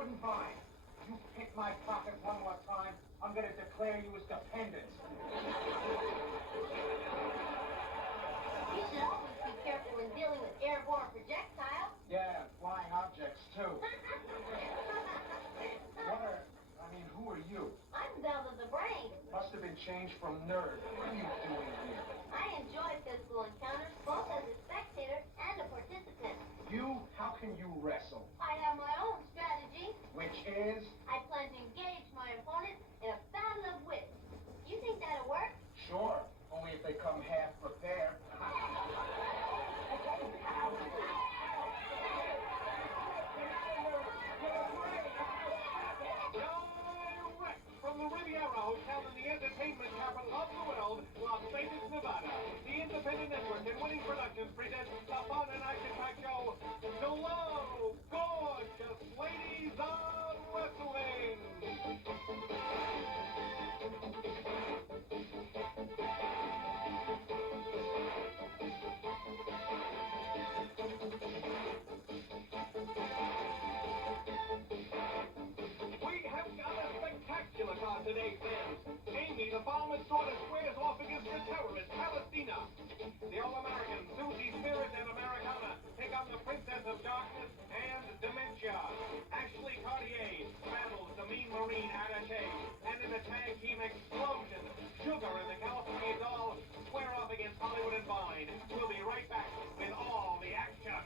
wouldn't mind. You pick my pocket one more time, I'm gonna declare you as dependent. You should always be careful in dealing with airborne projectiles. Yeah, flying objects, too. Who are you? I'm dumb of the brain. Must have been changed from nerd. What are you doing here? I enjoy physical encounters, both as a spectator and a participant. You? How can you wrestle? I have my own strategy. Which is? I plan to engage my opponent in a battle of wits. You think that'll work? Sure, only if they come half prepared. From the Riviera Hotel in the entertainment capital of the world, Las Vegas, Nevada, the Independent Network and Winning Productions presents the fun and action-packed show, G.L.O.W, Gorgeous Ladies of Wrestling. Today, fans. Amy, the farmer's daughter, squares off against the terrorist, Palestina. The All-American Susie Spirit and Americana take on the Princess of Darkness and Dementia. Ashley Cartier battles the mean Marine Attache. And in a tag team explosion, Sugar and the California Doll square off against Hollywood and Vine. We'll be right back with all the action.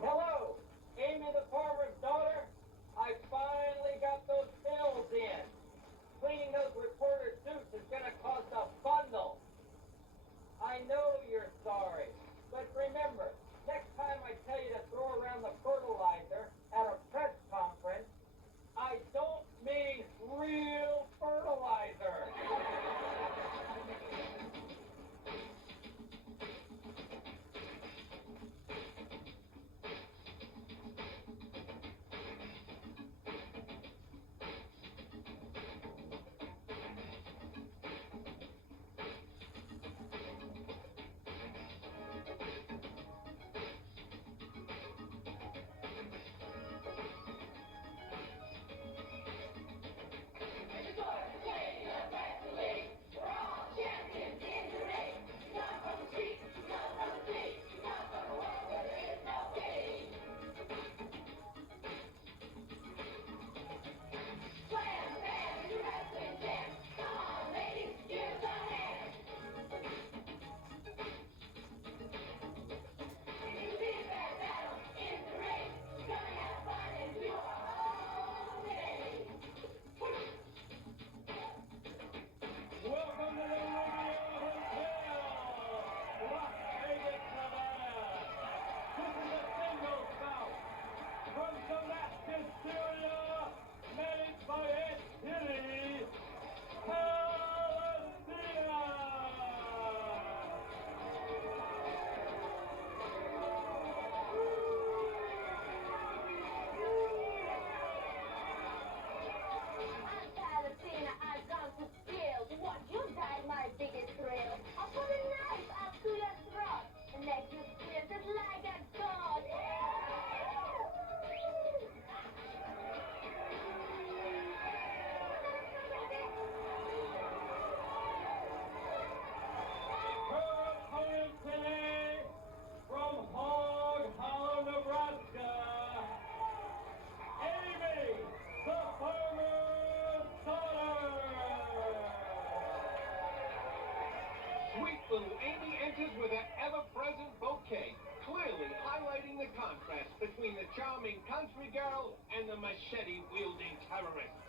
Hello, Amy the farmer's daughter. I finally got those bills in. Cleaning those reporter suits is going to cost a bundle. I know you're sorry, but remember, next time I tell you to throw around the fertilizer at a press conference, I don't mean real fertilizer. With an ever-present bouquet, clearly highlighting the contrast between the charming country girl and the machete-wielding terrorist.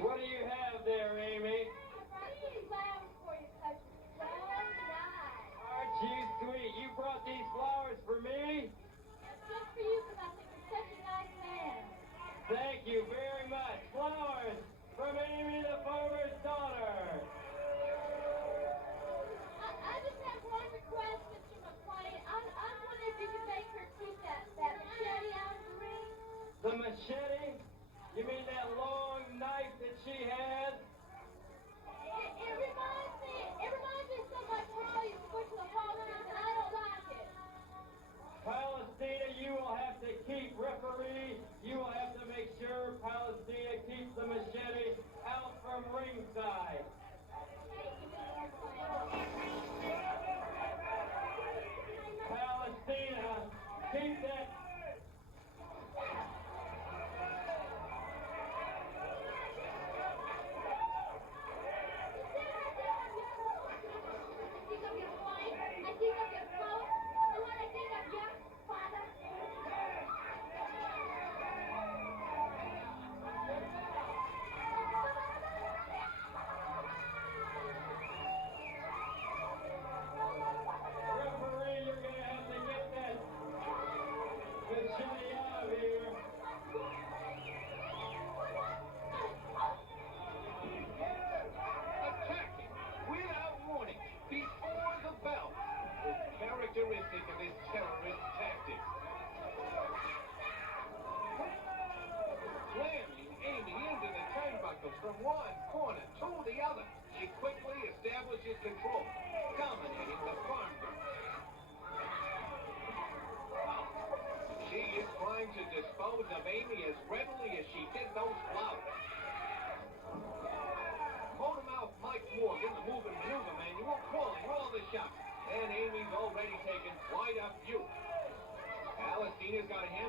What do you have there, Amy? Flowers for you, cousin. So nice. Aren't you sweet? You brought these flowers for me? Just for you, because I think you're such a nice man. Thank you very much. Flowers from Amy the farmer's daughter.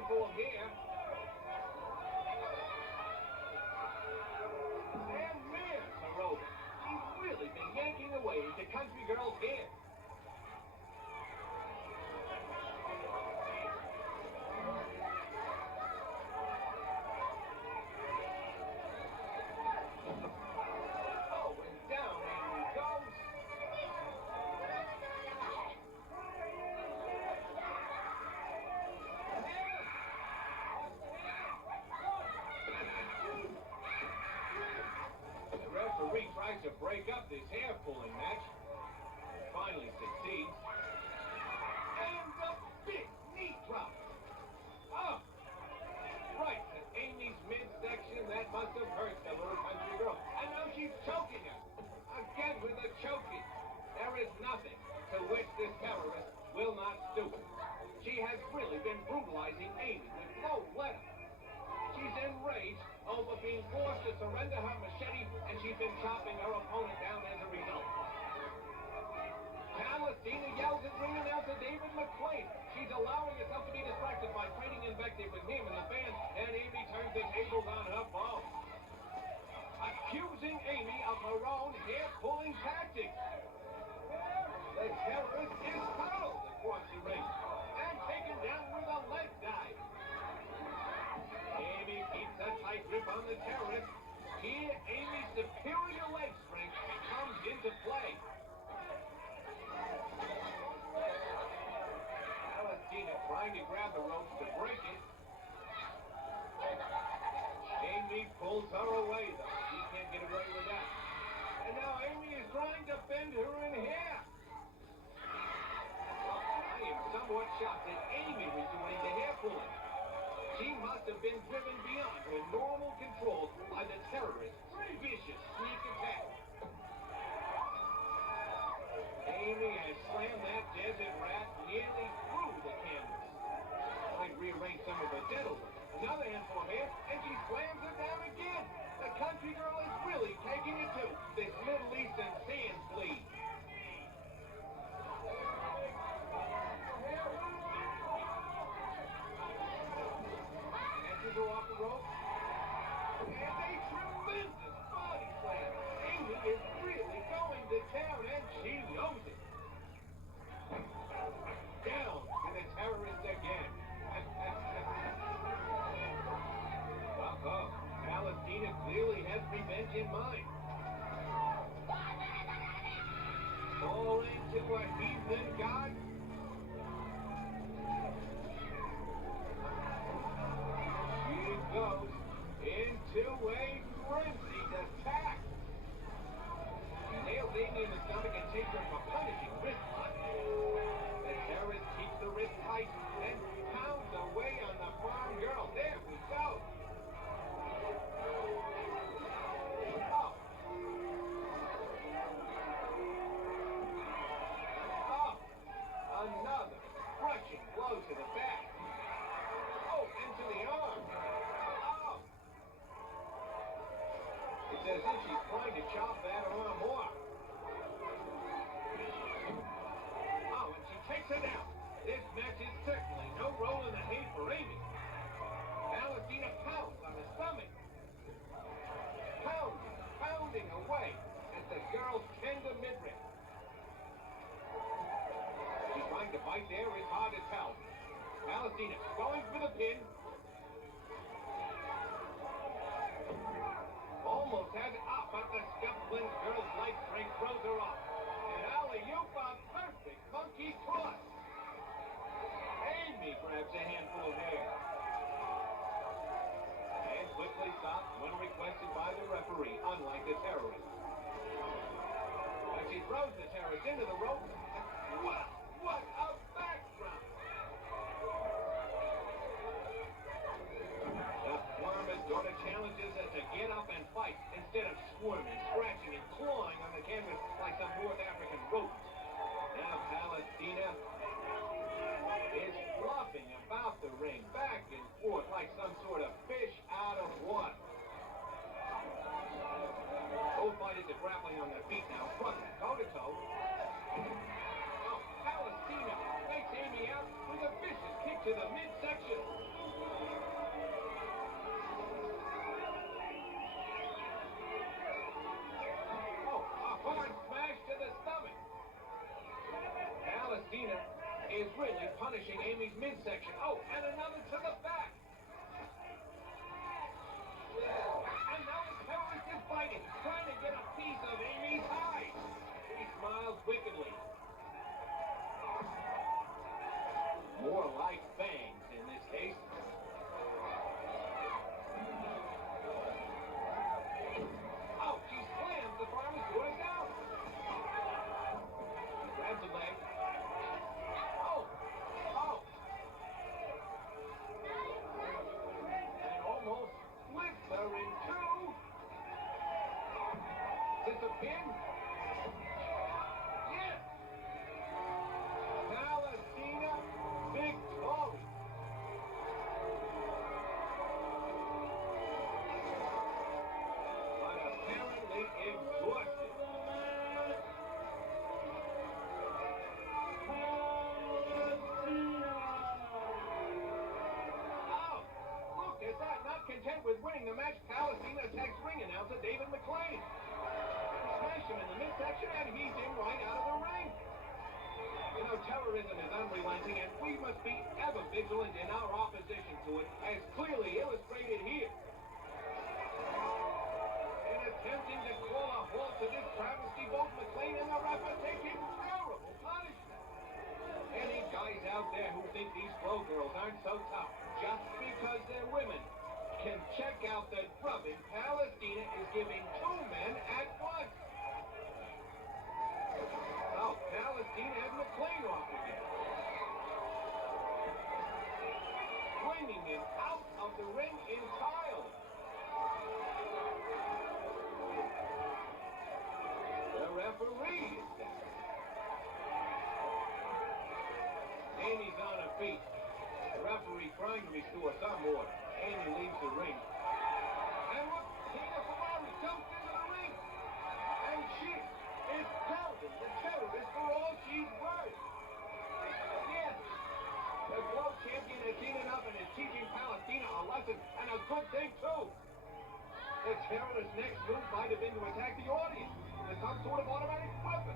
handful of hair. And there's her over. She's really been yanking away at the country girl's hair. Oh, and down Amy goes. The referee tries to break up this hair-pulling match. Finally succeeds. And the big knee drop. Oh! Right to Amy's midsection. That must have hurt the little country girl. And now she's choking her. Again with the choking. There is nothing to which this terrorist will not stoop. She has really been brutalizing Amy with no letter. She's enraged over being forced to surrender her machete, and she's been chopping her opponent down as a result. Palestina yells at ring announcer David McQuaid. She's allowing herself to be distracted by trading invective with him and the fans, and Amy turns the tables on her phone, accusing Amy of her own hair-pulling tactics. The terrorist is hurled across the ring and taken down with a leg dive. Amy keeps a tight grip on the terrorist. Here, Amy's superior leg strength comes into play. Palestina trying to grab the ropes to break it. Amy pulls her away, though. She can't get away with that. And now Amy is trying to bend her in half. I am somewhat shocked that Amy was doing the hair pulling. She must have been driven beyond her normal control by the terrorist's vicious sneak attack. Amy has slammed that desert rat nearly through the canvas. Might rearrange some of her dental work. Another handful of hair, and she slams it down again. The country girl is really taking it to this Middle Eastern sand fleet. Go off the rope, and a tremendous body slam. Amy is really going to town, and she knows it. Down to the terrorist again. Uh-oh. Palestina clearly has revenge in mind. Fall into a heathen god. Goes into a frenzied attack. She nails Amy in the stomach and takes her for punishing wrist punch. The terrorist keeps the wrist tight and pounds away on the farm girl. There we go. Oh. Oh. Another crushing blow to the back. Oh, into the arm. It's as if she's trying to chop that arm off. Oh, and she takes her down. This match is certainly no roll in the hay for Amy. Palestina pounds on his stomach. Pounding away at the girl's tender midriff. She's trying to bite there. It's hard to tell. Palestina going for the pin. Almost has it up, but the scuffling girl's light strength throws her off. And alley-oop, a perfect monkey cross. Amy grabs a handful of hair. And quickly stops when requested by the referee, unlike the terrorist. As she throws the terrorist into the rope, wow, what a backdrop! The farmer's daughter challenges her to get up and fight instead of squirming, scratching, and clawing on the canvas like some North African rodents. Now Palestina is flopping about the ring, back and forth like some sort of fish out of water. Both fighters are grappling on their feet now, front toe-to-toe. Oh, Palestina makes Amy out with a vicious kick to the midsection. punishing Amy's midsection. Oh, and another to the back. And now the terrorist is fighting, trying to get a piece of Amy's hide. He smiles wickedly. More like fangs in this case. Oh, she slams the farmer's daughter down. He grabs a leg. Oh! And almost splits her in two. Is this a pin? Yes! Palestina victory! But apparently exhausted. Oh, look, is that not content with winning the match? Palestina attacks ring announcer David McLean. Smash him in the midsection and he's in right out of the ring. You know, terrorism is unrelenting, and we must be ever vigilant in our opposition to it, as clearly illustrated here. In attempting to call a halt to this travesty, both McLean and the ref are taking terrible punishment. Any guys out there who think these G.L.O.W girls aren't so tough just because they're women can check out the drubbing Palestina is giving two men at once. Oh, Palestina has McLean off again. Swinging him out of the ring entirely. The referee is down. Amy's on her feet. The referee trying to restore some order. Amy leaves the ring. And look, Ferrari jumps into the ring. And she is pounding the terrorist for all she's worth. Yes, the G.L.O.W champion has seen enough and is teaching Palestina a lesson, and a good thing too. The terrorist's next move might have been to attack the audience with some sort of automatic weapon.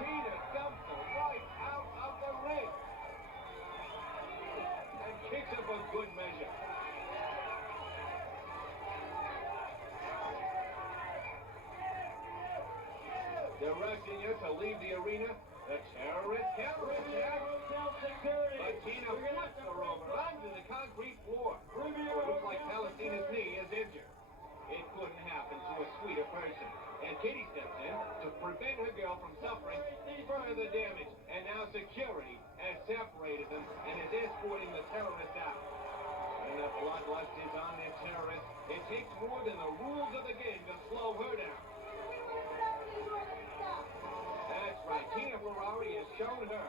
Tina dumps her right out of the ring and kicks her for good measure. Directing her to leave the arena, the terrorist counterattack. But Tina flips her over onto the concrete floor. It looks like Palestina's knee is injured. It couldn't happen to a sweeter person. And Kitty steps in to prevent her girl from suffering further damage. And now security has separated them and is escorting the terrorist out. When the bloodlust is on the terrorist, it takes more than the rules of the game to slow her down. That's right. Tina Ferrari has shown her.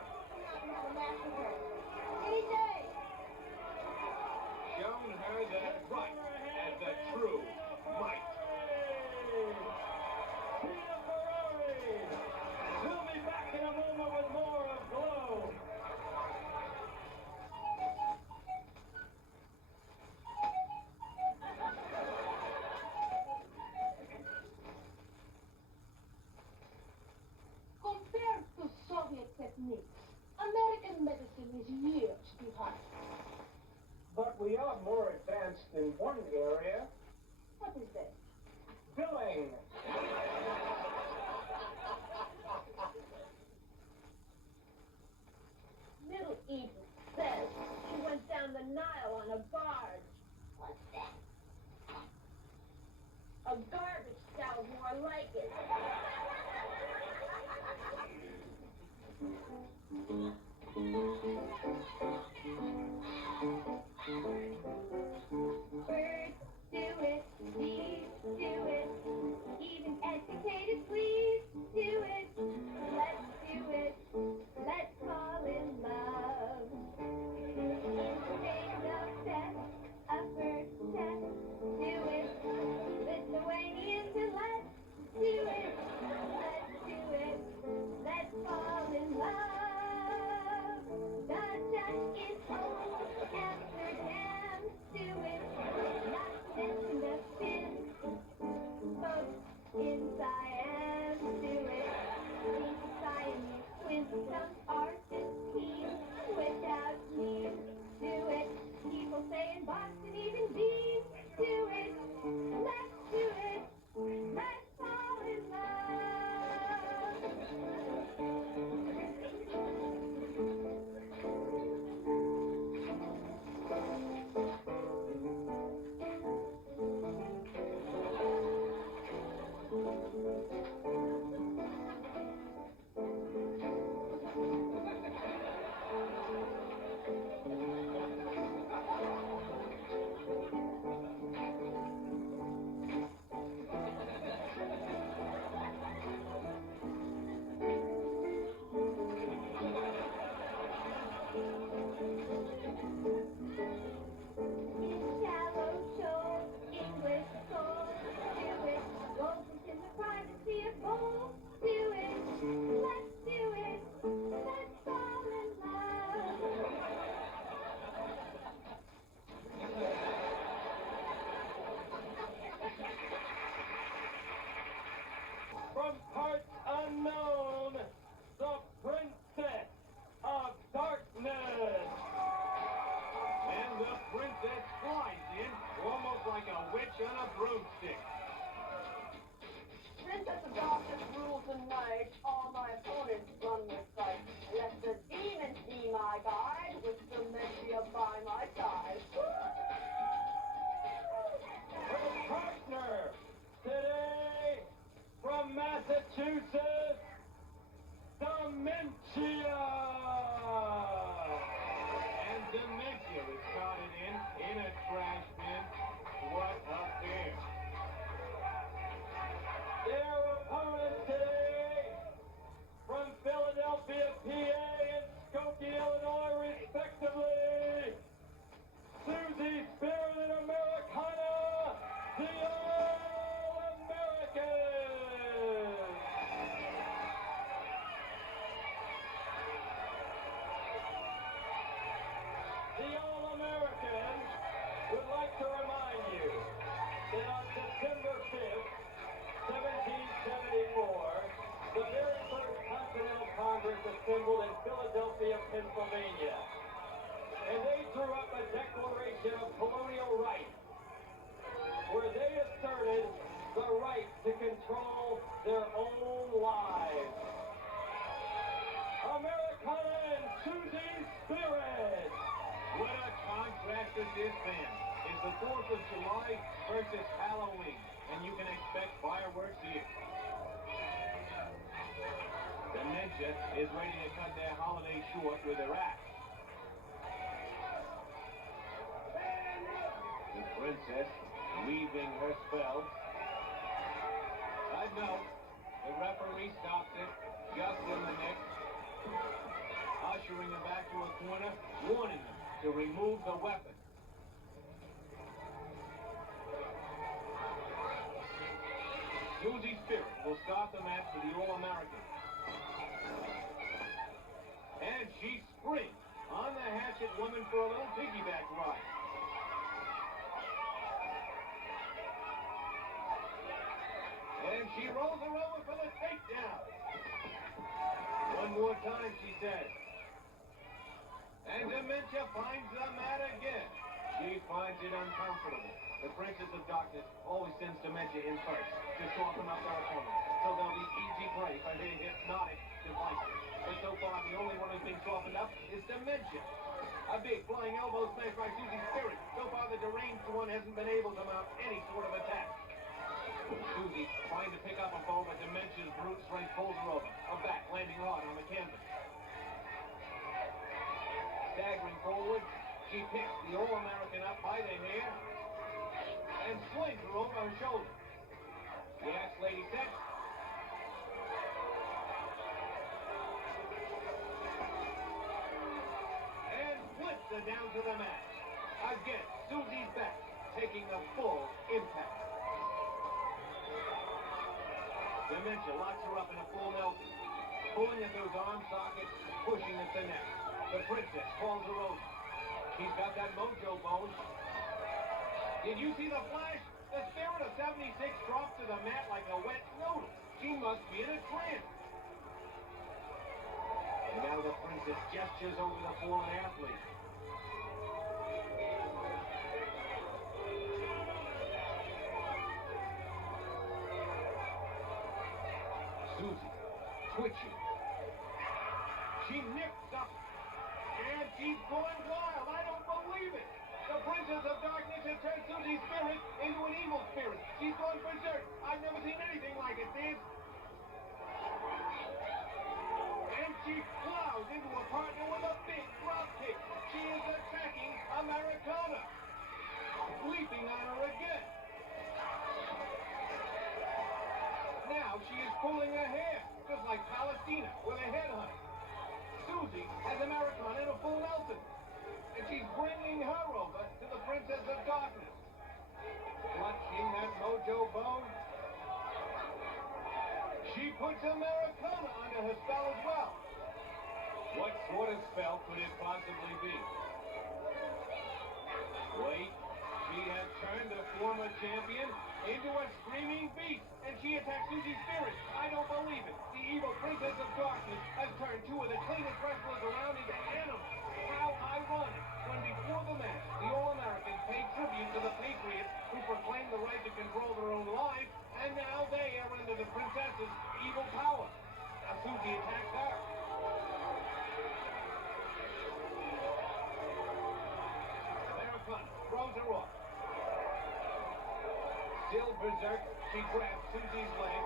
Shown her that right and the true might. Tina Ferrari! We'll be back in a moment with more of G.L.O.W. Compared to Soviet techniques, American medicine is years behind. But we are more advanced in one area. What is that? Billing. Little Edith says she went down the Nile on a barge. What's that? A garbage sounds more like it. Birds do it, bees do it, even educated fleas do it. Let's do it, let's fall in love. Instinct of death, a first step, do it. Lithuanians and let's do it, let's fall in love. The Dutch is old, Amsterdam, do it. Not mention the Finns, folks in Siam, do it. Think Siamese twins, some artists. Shallow shore, English cold, do it. Welcome to the privacy of bold. Do it, let's do it. Let's fall in love. From parts unknown, the Princess of Darkness. And the princess flies in, almost like a witch on a broomstick. Princess of Darkness rules the night. All my opponents run with fright. Let the demons be my guide, with Dementia by my side. Her partner today from Massachusetts, Dementia. And Dementia is trotted in a trash bin. What a pair. Their opponent today from Philadelphia, PA, and Skokie, Illinois, respectively, Susie Spirit and Americana, the All-Americans. The All-Americans would like to remind you that on September 5th, 1774, the very first Continental Congress assembled in Philadelphia, Pennsylvania. And they drew up a declaration of colonial rights, where they asserted the right to control their own lives. Americana and Susie Spirit. What a contrast this is then. It's the 4th of July versus Halloween, and you can expect fireworks here. Dementia is ready to cut their holiday short with her axe. The princess weaving her spell. Side note, the referee stops it just in the nick, ushering them back to a corner, warning them to remove the weapon. Susie Spirit will start the match for the All-American. And she springs on the hatchet woman for a little piggyback ride. And she rolls her over for the takedown. One more time, she says. And Dementia finds the mat again. She finds it uncomfortable. The Princess of Darkness always sends Dementia in first to soften up their opponent, so they'll be easy prey for their hypnotic devices. But so far, the only one who's been softened up is Dementia. A big flying elbow smash by Susie Spirit. So far, the deranged one hasn't been able to mount any sort of attack. Susie trying to pick up a foe, but Dementia's brute strength pulls her over. Her back landing hard on the canvas. Staggering forward, she picks the All-American up by the hair and swings her over her shoulder. The axe lady sets. And flips her down to the mat. Again, Susie's back, taking the full impact. Dementia locks her up in a full Nelson, pulling at those arm sockets, pushing at the neck. The princess falls her over. She's got that mojo bone. Did you see the flash? The Spirit of 76 dropped to the mat like a wet noodle. She must be in a trance. And now the princess gestures over the fallen athlete. Susie, twitching. She nips up. And she's going wild. I don't believe it. The Princess of Darkness has turned Susie's spirit into an evil spirit. She's gone berserk. I've never seen anything like it, Sis. And she plows into a partner with a big drop kick. She is attacking Americana. Leaping on her again. Now she is pulling her hair, just like Palestina with a headhunt. Susie has Americana in a full Nelson. And she's bringing her over to the Princess of Darkness. Clutching that mojo bone. She puts Americana under her spell as well. What sort of spell could it possibly be? Wait, she has turned the former champion into a screaming beast, and she attacks Susie's spirit. I don't believe it. The evil Princess of Darkness has turned two of the cleanest wrestlers around into animals. How ironic, when before the match, the All-Americans paid tribute to the Patriots who proclaimed the right to control their own lives, and now they are under the Princess's evil power. Now Susie attacks her. Americana throws her off. Still berserk, she grabs Susie's leg,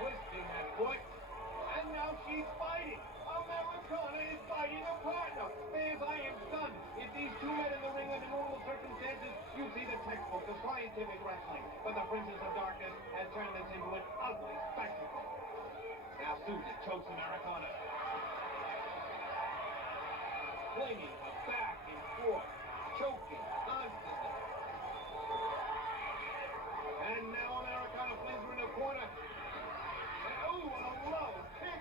twisting that foot, and now she's fighting. Americana is fighting a partner. Fans, I am stunned. If these two met in the ring under normal circumstances, you'd see the textbook of scientific wrestling. But the Princess of Darkness has turned this into an ugly spectacle. Now Susie chokes Americana, flinging her back and forth, choking constantly. And now Americana flings her in the corner. And ooh, a low kick.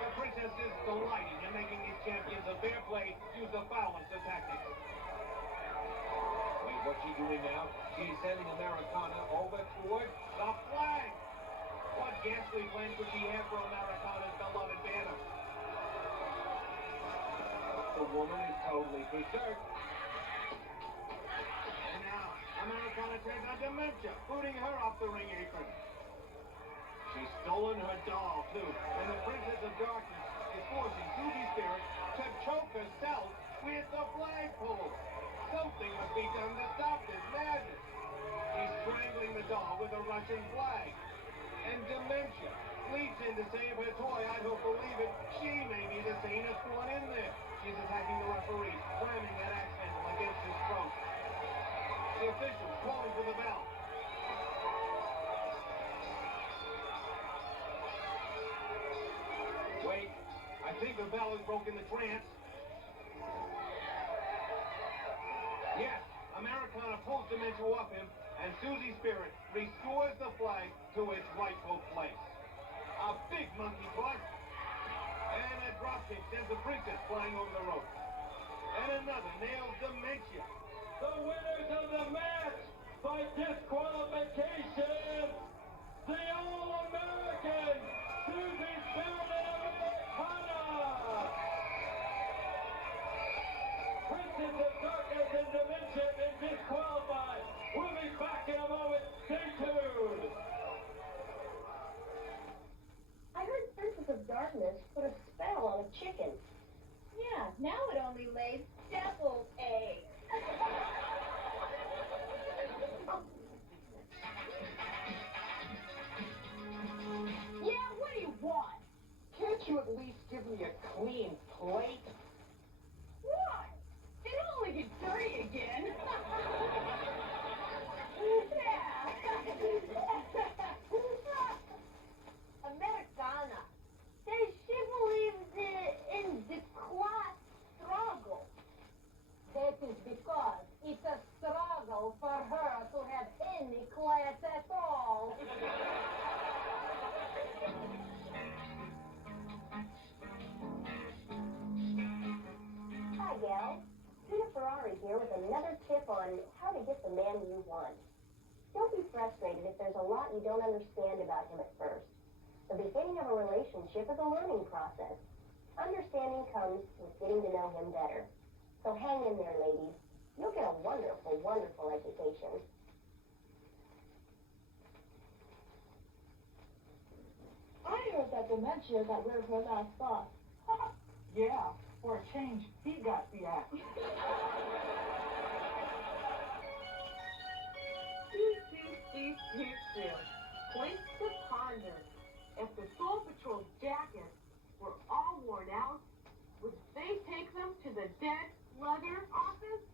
The Princess is delighting in making these champions of fair play use the foulest of tactics. Wait, what's she doing now? She's sending Americana over toward the flag. What ghastly plan could she have for Americana's beloved banner? The woman is totally berserk. And now, Americana turns on Dementia, booting her off the ring apron. She's stolen her doll, too, and the Princess of Darkness is forcing Susie's spirit to choke herself with the flagpole. Something must be done to stop this madness. She's strangling the doll with a Russian flag. And Dementia leaps in to save her toy. I don't believe it. She may be the sanest one in there. She's attacking the referee, slamming that axe handle against his throat. The official's calling for the bell. Wait, I think the bell has broken the trance. Yes, Americana pulls Dementia off him, and Susie's spirit restores the flag to its rightful place. A big monkey butt, and a dropkick sends the Princess flying over the rope. And another nails Dementia. The winners of the match by disqualification, the All-American Susie Spirit Americana. Princess of Darkness and Dementia have been disqualified. We'll be back in a moment. Stay tuned. I heard Princess of Darkness put a spell on a chicken. Yeah, now it only lays devil's eggs. Yeah, what do you want? Can't you at least give me a clean plate? What? It'll only get dirty again. Americana says she believes in the class struggle. That is because it's a struggle for her to have any class at all. Hi, gal. Peter Ferrari here with another tip on how to get the man you want. Don't be frustrated if there's a lot you don't understand about him at first. The beginning of a relationship is a learning process. Understanding comes with getting to know him better. So hang in there, ladies. You'll get a wonderful, wonderful education. I heard that Dementia got rid of her last boss. Yeah, For a change, he got the axe. Still. Place to ponder. If the Soul Patrol jackets were all worn out, would they take them to the dead leather office?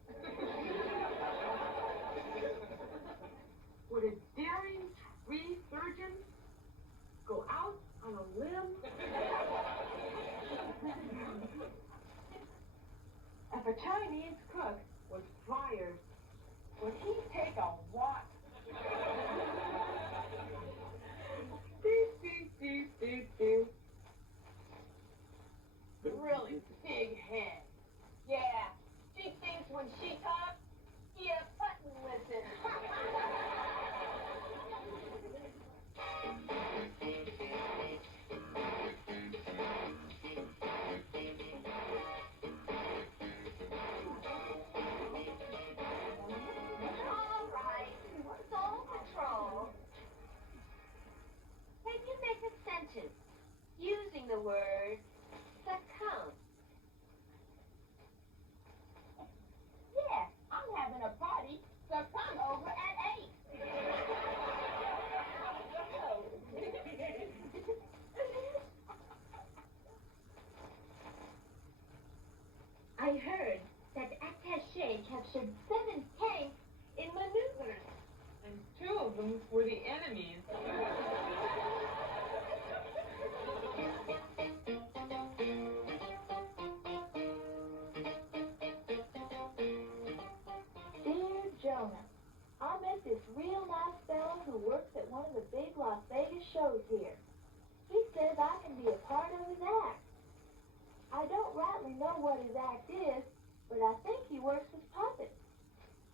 Would a daring tree surgeon go out on a limb? If a Chinese cook was fired, would he take a walk? Really big head. Yeah, she thinks when she talks, yeah, button listen. All right, Soul Patrol. Can you make a sentence using the word succumb? Yeah, I'm having a party. Succumb over at 8. I heard that Attache captured 7 tanks in maneuvers. And 2 of them were the enemies. Dear Jonah, I met this real nice fellow who works at one of the big Las Vegas shows here. He says I can be a part of his act. I don't rightly know what his act is, but I think he works with puppets.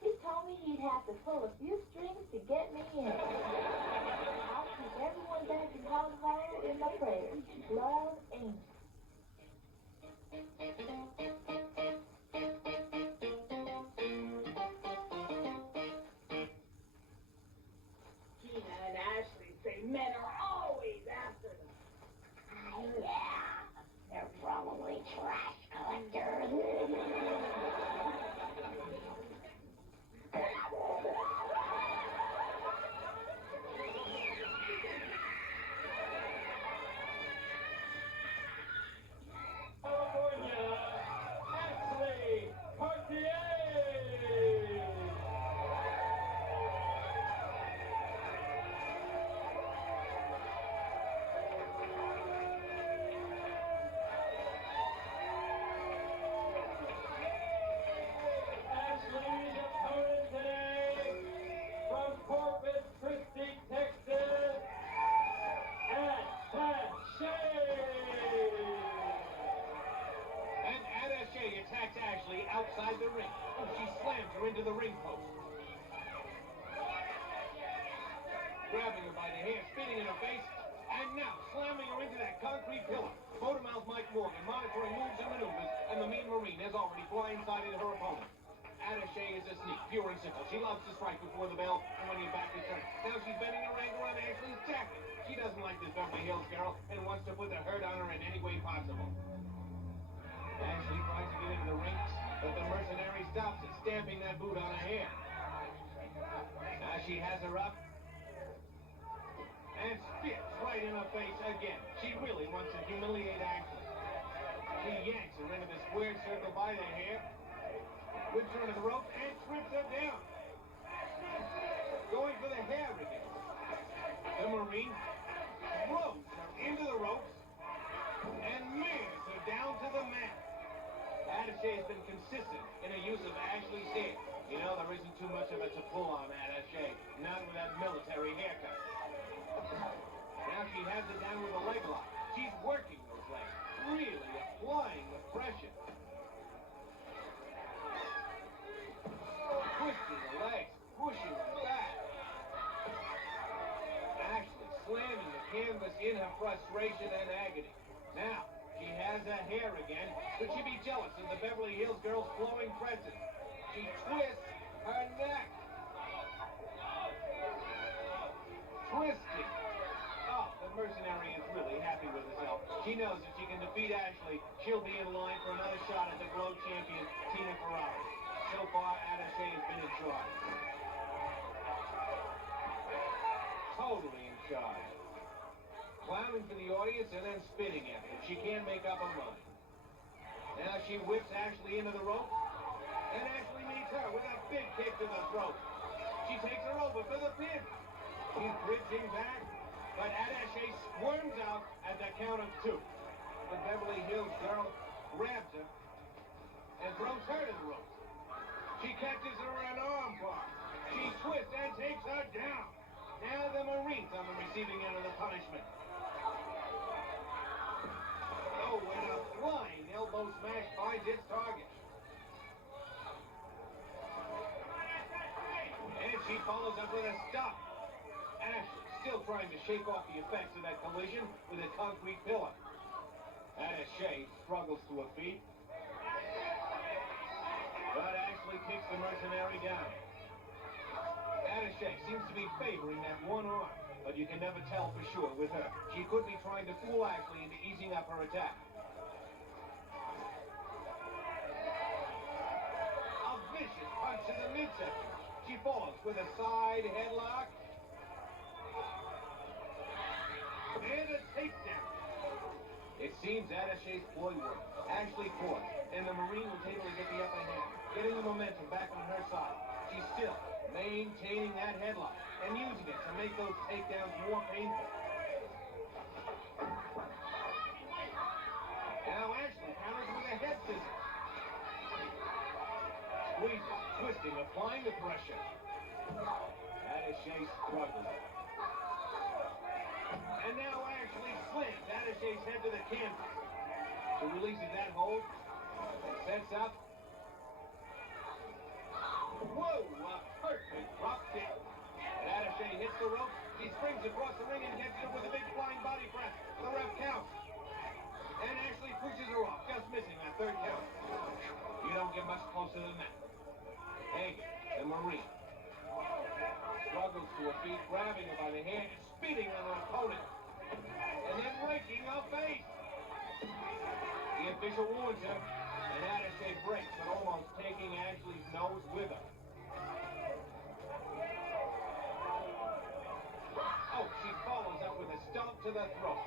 He told me he'd have to pull a few strings to get me in. I'll keep everyone back in Hog Hollow in my prayers. Love, Amy. Tina and Ashley say men are always after them. Yeah, they're probably trash collectors. California, Ashley, Cartier! Ashley's opponent today, from Corpus Christi, Texas, Attache! And Attache attacks Ashley outside the ring. Oh, she slams her into the ring post. Grabbing her by the hair, spitting in her face, and now slamming her into that concrete pillar. Motormouth Mike Morgan monitoring moves and maneuvers, and the Mean Marine has already blindsided her opponent. Attache is a sneak, pure and simple. She loves to strike before the bell and when your back is turned. Now she's bending her anger on Ashley's jacket. She doesn't like this Beverly Hills girl and wants to put the hurt on her in any way possible. Ashley tries to get into the ring, but the mercenary stops it, stamping that boot on her hair. Now she has her up and spits right in her face again. She really wants to humiliate Ashley. She yanks her into the squared circle by the hair, whips her into the rope, and trips her down. Going for the hair again. The Marine throws her into the ropes and mirrors her down to the mat. Attache has been consistent in her use of Ashley's hair. You know, there isn't too much of it to pull on Attache, not with that military haircut. Now she has it down with a leg lock. She's working those legs, really applying the pressure. Twisting the legs, pushing them back. Ashley slamming the canvas in her frustration and agony. Now, she has her hair again. Could she be jealous of the Beverly Hills girl's flowing presence? She twists her neck. Twisting. Oh, the mercenary is really happy with herself. She knows if she can defeat Ashley, she'll be in line for another shot at the G.L.O.W champion, Ferrari. So far, Attache has been in charge. Totally in charge. Clowning for the audience and then spinning at them. She can't make up her mind. Now she whips Ashley into the rope, and Ashley meets her with a big kick to the throat. She takes her over for the pin. She's bridging back, but Attache squirms out at the count of 2. The Beverly Hills girl grabs her and throws her to the ropes. She catches her in an arm bar. She twists and takes her down. Now the Marine's on the receiving end of the punishment. Oh, and a flying elbow smash finds its target. And she follows up with a stop. Ashley still trying to shake off the effects of that collision with a concrete pillar. Attache struggles to her feet. But Ashley kicks the mercenary down. Attache seems to be favoring that one arm, but you can never tell for sure with her. She could be trying to fool Ashley into easing up her attack. A vicious punch to the midsection. She falls with a side headlock. And a takedown. It seems Attache's ploy worked. Ashley caught, and the Marine was able to get the upper hand, getting the momentum back on her side. She's still maintaining that headlock and using it to make those takedowns more painful. Now Ashley counters with a head scissors. Squeezing, twisting, applying the pressure. Attache struggles. And now Ashley slams Attache's head to the canvas. She releases that hold and sets up. Whoa, a perfect drop kick. And Attache hits the rope. She springs across the ring and gets her with a big flying body press. The ref counts. And Ashley pushes her off, just missing that third count. You don't get much closer than that. Hagen, the Marine, struggles to her feet, grabbing her by the hand and spitting on her opponent. And then raking her face. The official warns her, and Attache breaks, but almost taking Ashley's nose with her. Oh, she follows up with a stomp to the throat.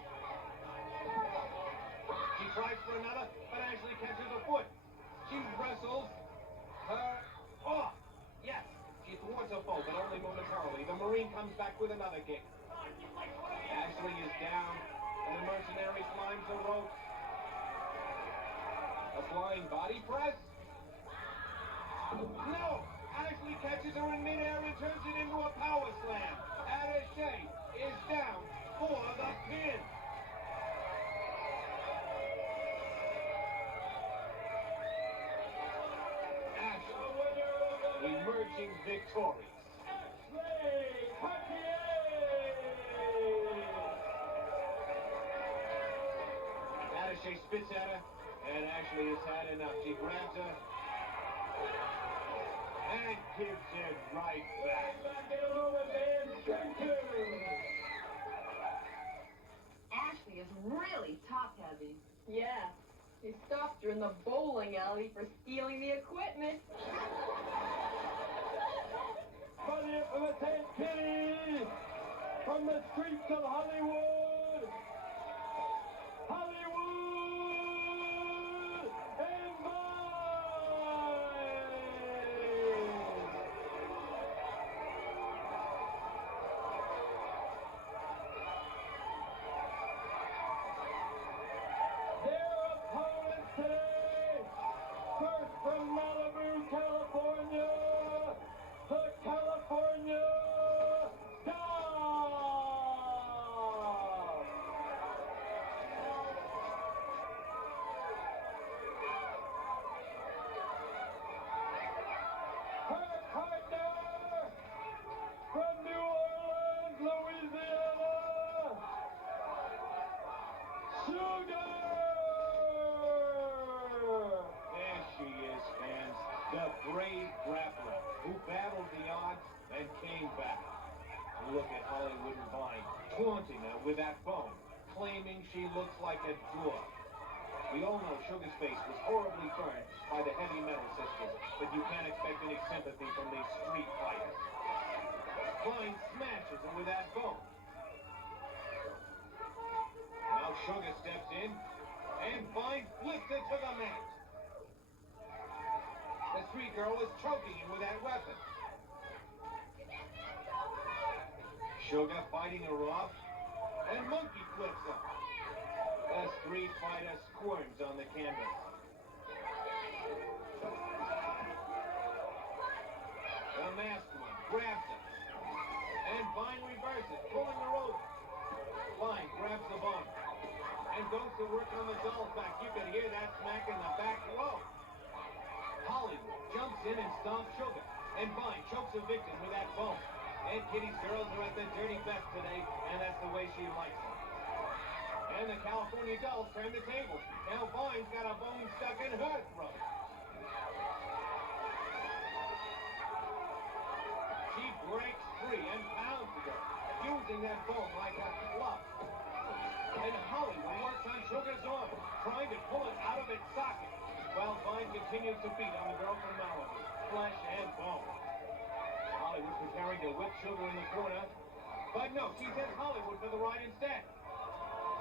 She tries for another, but Ashley catches her foot. She wrestles her off. Yes, she thwarts her foe, but only momentarily. The Marine comes back with another kick. Ashley is down, and the mercenary climbs the ropes. A flying body press? No! Ashley catches her in midair and turns it into a power slam. Attache is down for the pin. Ashley emerging victorious. Cartier! Attache spits at her, and Ashley has had enough. She grabs her and gives it right back. Ashley is really top-heavy. Yeah, he stopped her in the bowling alley for stealing the equipment. Money from the St. Kitty! From the streets of Hollywood! Hollywood! And mine! Their opponents today, first from Malibu, California, the California Dog! Her partner from New Orleans, Louisiana, Sugar! There she is, fans. The brave grappler who battled the odds and came back. Look at Hollywood and Vine taunting her with that bone. claiming she looks like a dwarf. We all know Sugar's face was horribly burned by the heavy metal sisters, but you can't expect any sympathy from these street fighters. Vine smashes her with that bone. Now Sugar steps in, and Vine flips it to the mat. The street girl is choking him with that weapon. Sugar fighting her off, and Monkey flips him. The street fighter squirms on the canvas. The masked one grabs him, and Vine reverses, pulling her over. Vine grabs the bone and goes to work on the doll's back. You can hear that smack in the back row. Hollywood jumps in and stomps Sugar, and Vine chokes her victim with that bone. And Kitty's girls are at the dirty best today, and that's the way she likes them. And the California dolls turn the tables. Now Vine's got a bone stuck in her throat. She breaks free and pounds the girl, using that bone like a club. And Hollywood works on Sugar's arm, trying to pull it out of its socket, while Vine continues to beat on the girl from Malibu, flesh and bone. Hollywood preparing to whip Sugar in the corner, but no, she sends Hollywood for the ride instead.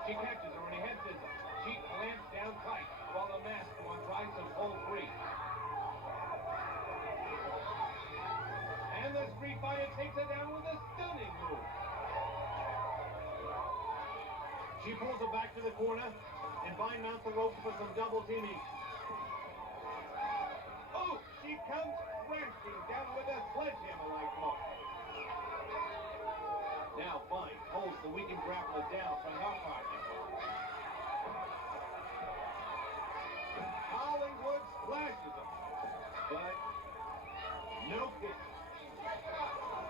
She catches her in a head scissor. She clamps down tight while the masked one tries to pull free. And the street fighter takes her down with a stunning move. She pulls her back to the corner, and Vine mounts the ropes for some double teaming. Oh, she comes crashing down with a sledgehammer-like blow. Now Vine holds the weakened grappler down from her partner. Hollywood splashes him, but no kick.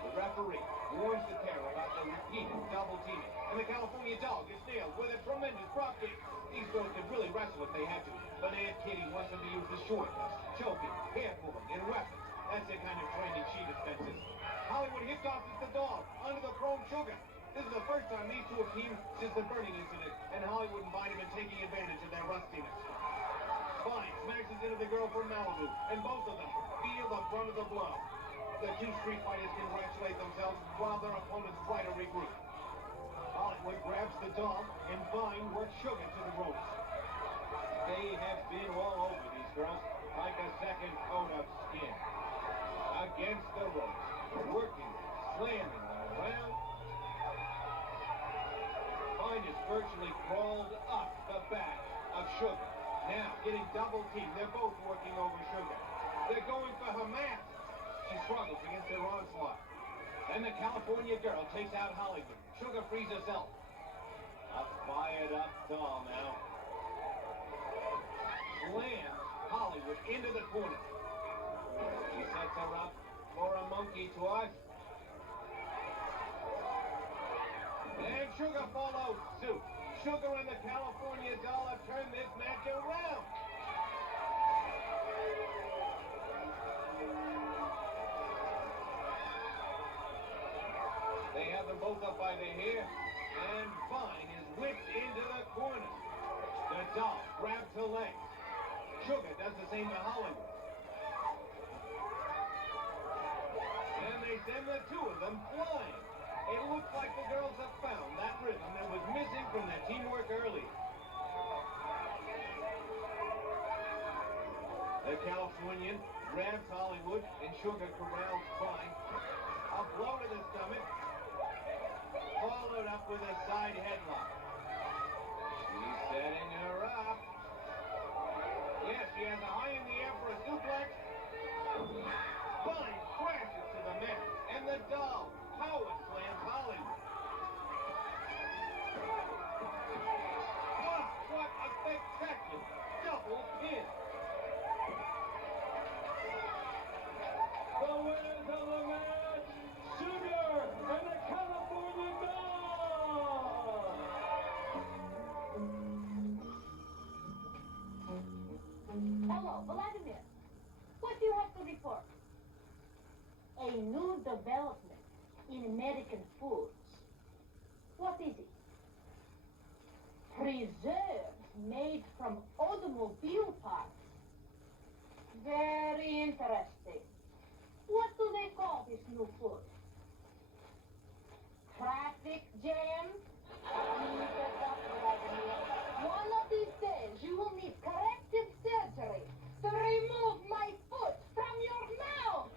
The referee warns the pair about the repeated double teaming, and the California doll gets nailed with a tremendous drop kick. These girls could really wrestle if they had to, but Aunt Kitty wants them to use the shortcuts, choking, hair pulling, and weapons. That's the kind of training she dispenses. Hollywood hip tosses the doll under the prone Sugar. This is the first time these two have teamed since the burning incident, and Hollywood and Vine have been taking advantage of their rustiness. Vine smashes into the girl from Malibu, and both of them feel the brunt of the blow. The two street fighters congratulate themselves while their opponents try to regroup. Hollywood grabs the doll, and Vine works Sugar to the ropes. They have been all over these girls, like a second coat of skin. Against the ropes, working, slamming them around. Vine is virtually crawled up the back of Sugar. Now, getting double teamed, they're both working over Sugar. They're going for her mask. She struggles against their onslaught. Then the California girl takes out Hollywood. Sugar frees herself. A fired-up doll now. Slams Hollywood into the corner. She sets her up for a monkey toss. And Sugar follows suit. Sugar and the California doll have turned this match around. They have them both up by the hair, and Vine is whipped into the corner. The doll grabs her legs. Sugar does the same to Hollywood. And they send the two of them flying. It looks like the girls have found that rhythm that was missing from their teamwork earlier. The Californian grabs Hollywood, and Sugar corrals Vine. A blow to the stomach, followed up with a side headlock. She's setting her up. Yes, she has a high in the air for a suplex. Vine crashes to the mat, and the doll power slams Hollywood. Wow, what a spectacular double pin. The winners of the match, Sugar and the California Doll! Hello, Vladimir. What do you have to report? A new development in American foods. What is it? preserves made from automobile parts. Very interesting. What do they call this new food? Traffic jam? One of these days you will need corrective surgery to remove my foot from your mouth.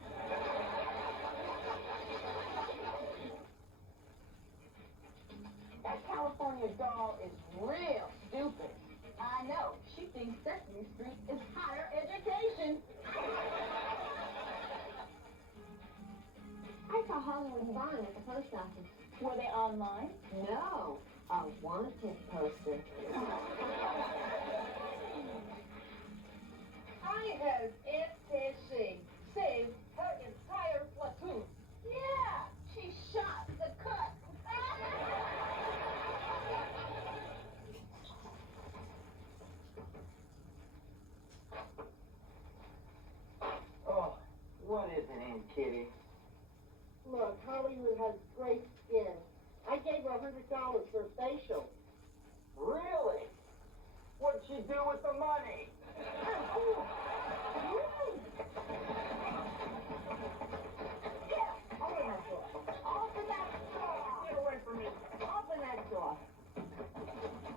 That California doll is real stupid. I know. She thinks Sesame Street is higher education. I saw Hollywood and Vaughn at the post office. Were they online? No, a wanted poster. I heard Attache saved her entire platoon. Yeah, she shot the cut. Oh, what is it, Aunt Kitty? Look, Hollywood has great skin. I gave her $100 for a facial. Really? What'd she do with the money? Open that door! Get away from me! Open that door!